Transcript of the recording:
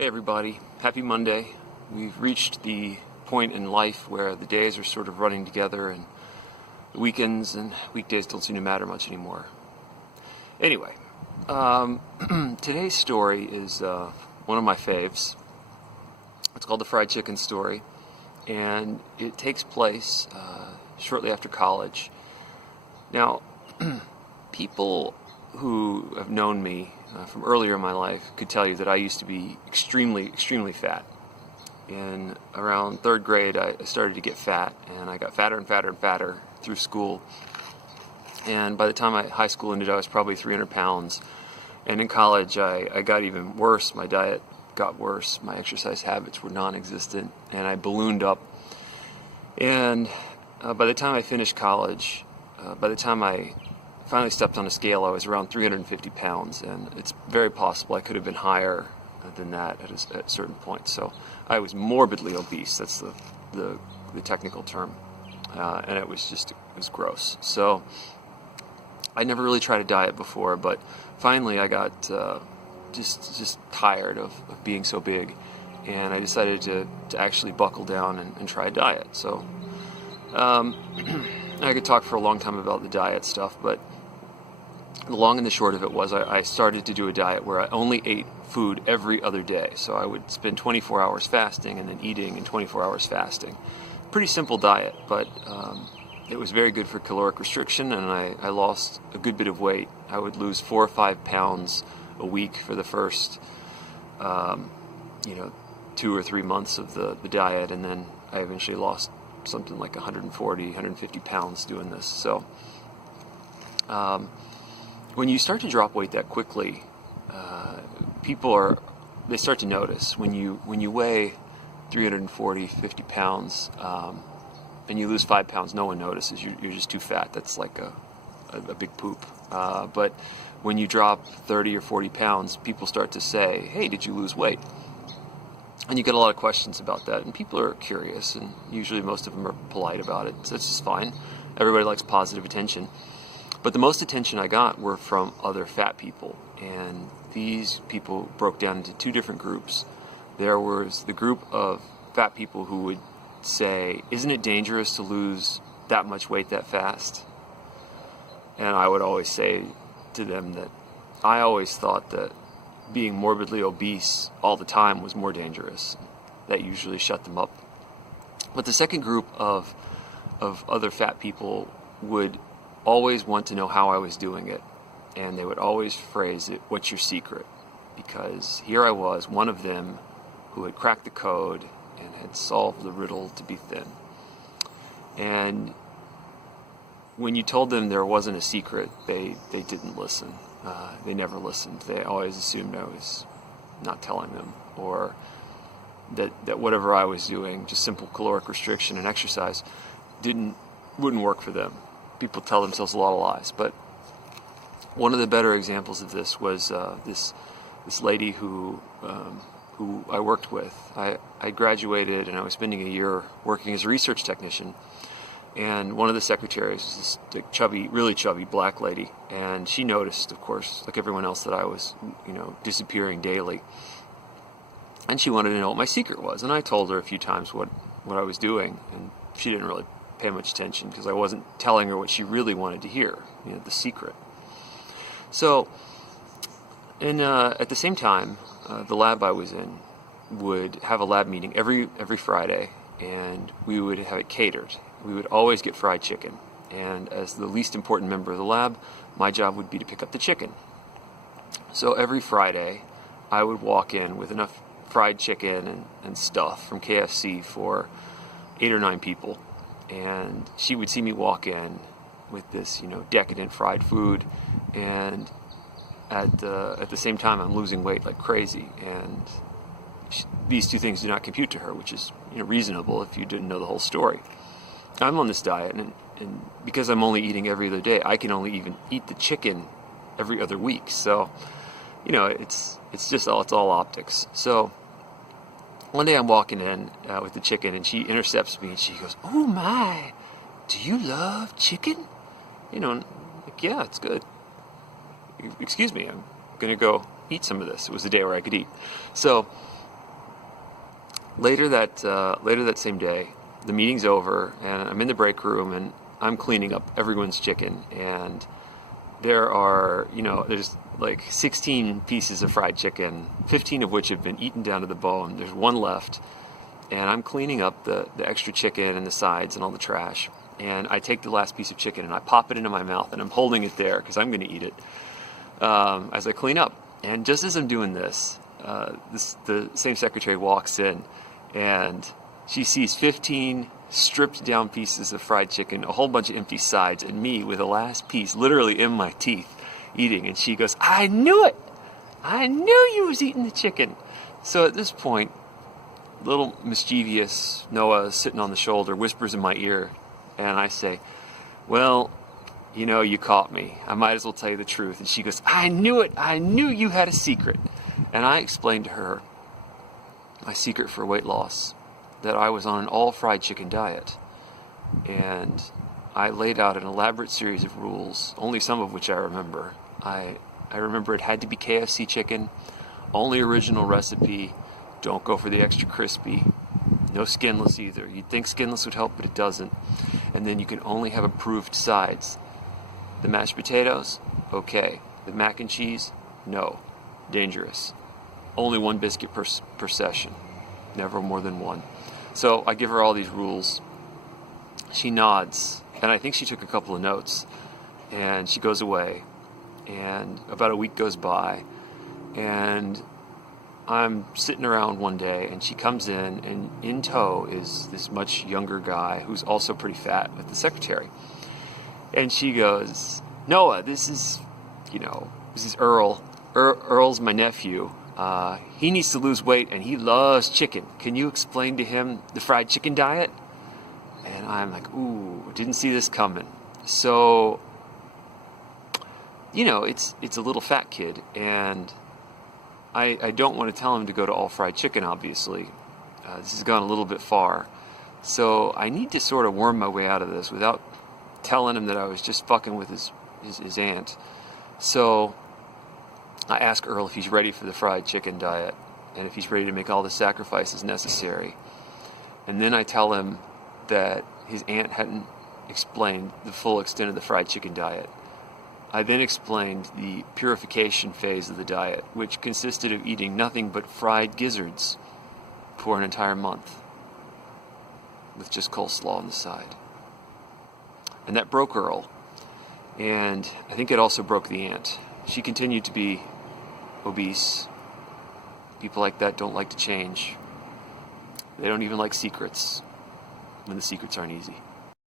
Hey everybody, happy Monday. We've reached the point in life where the days are sort of running together and the weekends and weekdays don't seem to matter much anymore. Anyway, today's story is one of my faves. It's called The Fried Chicken Story, and it takes place shortly after college. Now, people who have known me from earlier in my life could tell you that I used to be extremely fat. In around third grade, I started to get fat, and I got fatter and fatter through school. And by the time high school ended, I was probably 300 pounds. And in college, I got even worse. My diet got worse. My exercise habits were non-existent, and I ballooned up. And by the time I finished college, by the time I finally stepped on a scale, I was around 350 pounds, and it's very possible I could have been higher than that at a certain point. So I was morbidly obese. That's the technical term, and it was gross. So I never really tried a diet before, but finally I got just tired of being so big, and I decided to actually buckle down and try a diet. So I could talk for a long time about the diet stuff, but the long and the short of it was I started to do a diet where I only ate food every other day. So I would spend 24 hours fasting and then eating and 24 hours fasting. Pretty simple diet, but it was very good for caloric restriction, and I lost a good bit of weight. I would lose 4 or 5 pounds a week for the first 2 or 3 months of the diet, and then I eventually lost something like 140, 150 pounds doing this. So when you start to drop weight that quickly, they start to notice. When you weigh 340, 50 pounds, and you lose 5 pounds, no one notices. You're just too fat. That's like a big poop. But when you drop 30 or 40 pounds, people start to say, "Hey, did you lose weight?" And you get a lot of questions about that, and people are curious, and usually most of them are polite about it. So it's just fine. Everybody likes positive attention. But the most attention I got were from other fat people, and these people broke down into two different groups. There was the group of fat people who would say, "Isn't it dangerous to lose that much weight that fast?" And I would always say to them that I always thought that being morbidly obese all the time was more dangerous. That usually shut them up. But the second group of other fat people would always want to know how I was doing it, and they would always phrase it, "What's your secret?" Because here I was, one of them who had cracked the code and had solved the riddle to be thin. And when you told them there wasn't a secret, they didn't listen. They never listened. They always assumed I was not telling them, or that whatever I was doing, just simple caloric restriction and exercise, wouldn't work for them. People tell themselves a lot of lies. But one of the better examples of this was this lady who I worked with. I graduated, and I was spending a year working as a research technician. And one of the secretaries was this really chubby black lady, and she noticed, of course, like everyone else, that I was, disappearing daily. And she wanted to know what my secret was. And I told her a few times what I was doing, and she didn't really pay much attention because I wasn't telling her what she really wanted to hear, the secret. So, at the same time, the lab I was in would have a lab meeting every Friday, and we would have it catered. We would always get fried chicken, and as the least important member of the lab, my job would be to pick up the chicken. So every Friday, I would walk in with enough fried chicken and stuff from KFC for 8 or 9 people. And she would see me walk in with this, decadent fried food, and at the same time, I'm losing weight like crazy. And these two things do not compute to her, which is reasonable if you didn't know the whole story. I'm on this diet, and because I'm only eating every other day, I can only even eat the chicken every other week. So, it's all optics. So one day I'm walking in with the chicken, and she intercepts me, and she goes, "Oh my, do you love chicken?" Like, yeah, it's good. Excuse me, I'm going to go eat some of this. It was a day where I could eat. So Later that same day, the meeting's over, and I'm in the break room, and I'm cleaning up everyone's chicken, and there's like 16 pieces of fried chicken, 15 of which have been eaten down to the bone. There's one left, and I'm cleaning up the extra chicken and the sides and all the trash. And I take the last piece of chicken and I pop it into my mouth, and I'm holding it there because I'm going to eat it as I clean up. And just as I'm doing this, the same secretary walks in, and she sees 15 stripped down pieces of fried chicken, a whole bunch of empty sides, and me with the last piece literally in my teeth eating. And she goes, "I knew it! I knew you was eating the chicken." So at this point, little mischievous Noah sitting on the shoulder whispers in my ear, and I say, "Well, you caught me. I might as well tell you the truth." And she goes, "I knew it. I knew you had a secret." And I explained to her my secret for weight loss, that I was on an all fried chicken diet. And I laid out an elaborate series of rules, only some of which I remember. I remember it had to be KFC chicken, only original recipe, don't go for the extra crispy, no skinless either. You'd think skinless would help, but it doesn't. And then you can only have approved sides. The mashed potatoes, okay. The mac and cheese, no. Dangerous. Only one biscuit per session, never more than one. So I give her all these rules. She nods, and I think she took a couple of notes, and she goes away. And about a week goes by, and I'm sitting around one day, and she comes in, and in tow is this much younger guy who's also pretty fat with the secretary. And she goes, "Noah, this is Earl. Earl's my nephew. He needs to lose weight, and he loves chicken. Can you explain to him the fried chicken diet?" And I'm like, ooh, didn't see this coming. So, it's a little fat kid, and I don't want to tell him to go to all fried chicken, obviously. This has gone a little bit far. So I need to sort of worm my way out of this without telling him that I was just fucking with his aunt. So I ask Earl if he's ready for the fried chicken diet, and if he's ready to make all the sacrifices necessary. And then I tell him that his aunt hadn't explained the full extent of the fried chicken diet. I then explained the purification phase of the diet, which consisted of eating nothing but fried gizzards for an entire month, with just coleslaw on the side. And that broke Earl, and I think it also broke the aunt. She continued to be obese. People like that don't like to change. They don't even like secrets, when the secrets aren't easy.